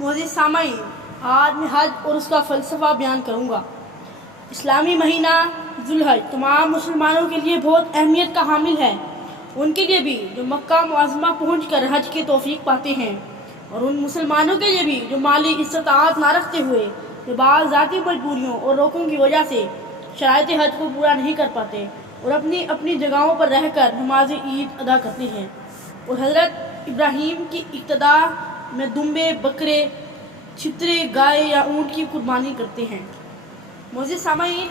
معزز سامعین، آج میں حج اور اس کا فلسفہ بیان کروں گا۔ اسلامی مہینہ ذوالحج تمام مسلمانوں کے لیے بہت اہمیت کا حامل ہے، ان کے لیے بھی جو مکہ معظمہ پہنچ کر حج کی توفیق پاتے ہیں، اور ان مسلمانوں کے لیے بھی جو مالی استطاعت نہ رکھتے ہوئے جو بعض ذاتی مجبوریوں اور روکوں کی وجہ سے شرائط حج کو پورا نہیں کر پاتے اور اپنی اپنی جگہوں پر رہ کر نماز عید ادا کرتے ہیں اور حضرت ابراہیم کی اقتدا میں دمبے، بکرے، چھترے، گائے یا اونٹ کی قربانی کرتے ہیں۔ معزز سامعین،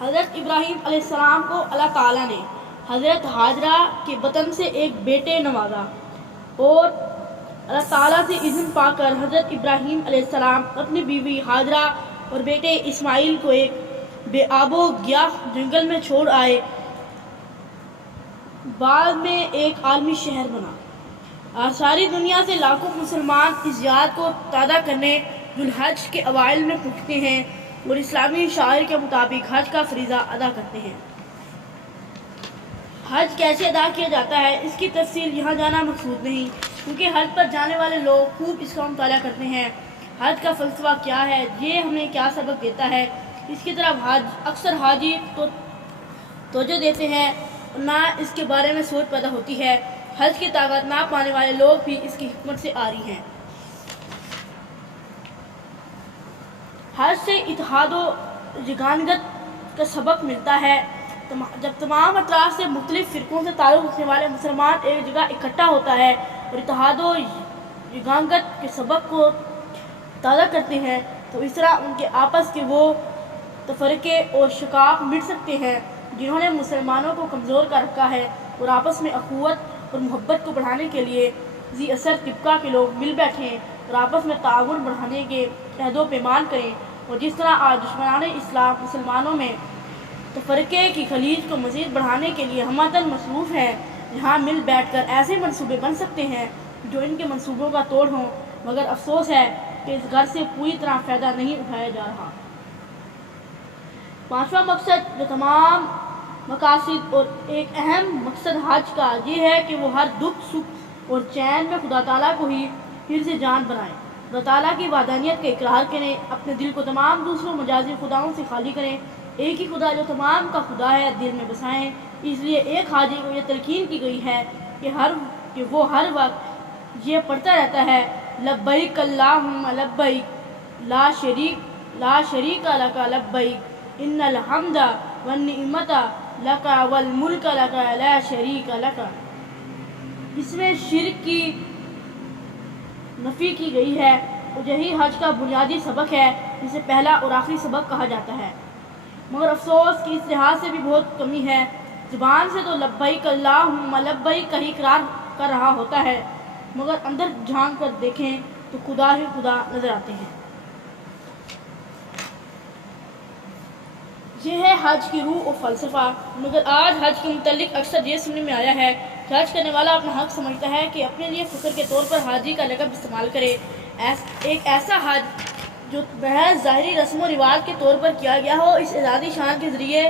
حضرت ابراہیم علیہ السلام کو اللہ تعالیٰ نے حضرت ہاجرہ کے بطن سے ایک بیٹے نوازا اور اللہ تعالیٰ سے اذن پا کر حضرت ابراہیم علیہ السلام اپنی بیوی ہاجرہ اور بیٹے اسماعیل کو ایک بے آب و گیاہ جنگل میں چھوڑ آئے۔ بعد میں ایک عالمی شہر بنا۔ آج ساری دنیا سے لاکھوں مسلمان اس یاد کو تازہ کرنے ذوالحج کے اوائل میں پہنچتے ہیں اور اسلامی شاعر کے مطابق حج کا فریضہ ادا کرتے ہیں۔ حج کیسے ادا کیا جاتا ہے، اس کی تفصیل یہاں جانا مقصود نہیں، کیونکہ حج پر جانے والے لوگ خوب اس کا مطالعہ کرتے ہیں۔ حج کا فلسفہ کیا ہے، یہ ہمیں کیا سبق دیتا ہے، اس کی طرف اکثر حاجی تو توجہ دیتے ہیں اور نہ اس کے بارے میں سوچ پیدا ہوتی ہے۔ حج کی طاقت نہ پانے والے لوگ بھی اس کی حکمت سے عاری ہیں۔ حج سے اتحاد و یگانگت کا سبق ملتا ہے۔ جب تمام اطراف سے مختلف فرقوں سے تعلق رکھنے والے مسلمان ایک جگہ اکٹھا ہوتا ہے اور اتحاد و یگانگت کے سبق کو تازہ کرتے ہیں تو اس طرح ان کے آپس کے وہ تفرقے اور شقاق مٹ سکتے ہیں جنہوں نے مسلمانوں کو کمزور کر رکھا ہے، اور آپس میں اخوت اور محبت کو بڑھانے کے لیے ذی اثر طبقہ کے لوگ مل بیٹھیں اور آپس میں تعاون بڑھانے کے عہد و پیمان کریں۔ اور جس طرح آج دشمنان اسلام مسلمانوں میں تفرقے کی خلیج کو مزید بڑھانے کے لیے ہمدن مصروف ہیں، یہاں مل بیٹھ کر ایسے منصوبے بن سکتے ہیں جو ان کے منصوبوں کا توڑ ہوں، مگر افسوس ہے کہ اس غرض سے پوری طرح فائدہ نہیں اٹھایا جا رہا۔ پانچواں مقصد جو تمام مقاصد اور ایک اہم مقصد حج کا یہ ہے کہ وہ ہر دکھ سکھ اور چین میں خدا تعالیٰ کو ہی حرز جان بنائیں، خدا تعالیٰ کی وحدانیت کا اقرار کریں، اپنے دل کو تمام دوسروں مجازی خداؤں سے خالی کریں، ایک ہی خدا جو تمام کا خدا ہے دل میں بسائیں۔ اس لیے ایک حاجی کو یہ تلقین کی گئی ہے کہ وہ ہر وقت یہ پڑھتا رہتا ہے، لبیک اللہم لبیک لا شریک لک لبیک ان الحمد والنعمت لک والملک لک لا شریک لک۔ اس میں شرک کی نفی کی گئی ہے اور یہی حج کا بنیادی سبق ہے جسے پہلا اور آخری سبق کہا جاتا ہے، مگر افسوس کہ اس لحاظ سے بھی بہت کمی ہے۔ زبان سے تو لبیک اللہم لبیک کا ہی اقرار کر رہا ہوتا ہے، مگر اندر جھانک کر دیکھیں تو خدا ہی خدا نظر آتے ہیں۔ یہ ہے حج کی روح اور فلسفہ، مگر آج حج کے متعلق اکثر یہ سننے میں آیا ہے کہ حج کرنے والا اپنا حق سمجھتا ہے کہ اپنے لیے فخر کے طور پر حاجی کا لقب استعمال کرے۔ ایک ایسا حج جو محض ظاہری رسم و رواج کے طور پر کیا گیا ہو، اس اعزازی شان کے ذریعے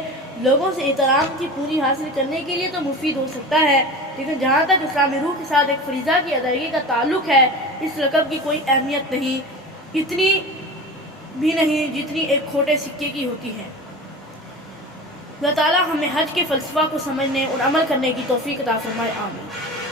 لوگوں سے احترام کی پوری حاصل کرنے کے لیے تو مفید ہو سکتا ہے، لیکن جہاں تک اسلامی روح کے ساتھ ایک فریضہ کی ادائیگی کا تعلق ہے، اس لقب کی کوئی اہمیت نہیں، اتنی بھی نہیں جتنی ایک کھوٹے سکے کی ہوتی ہے۔ اللہ تعالیٰ ہمیں حج کے فلسفہ کو سمجھنے اور عمل کرنے کی توفیق عطا فرمائے، آمین۔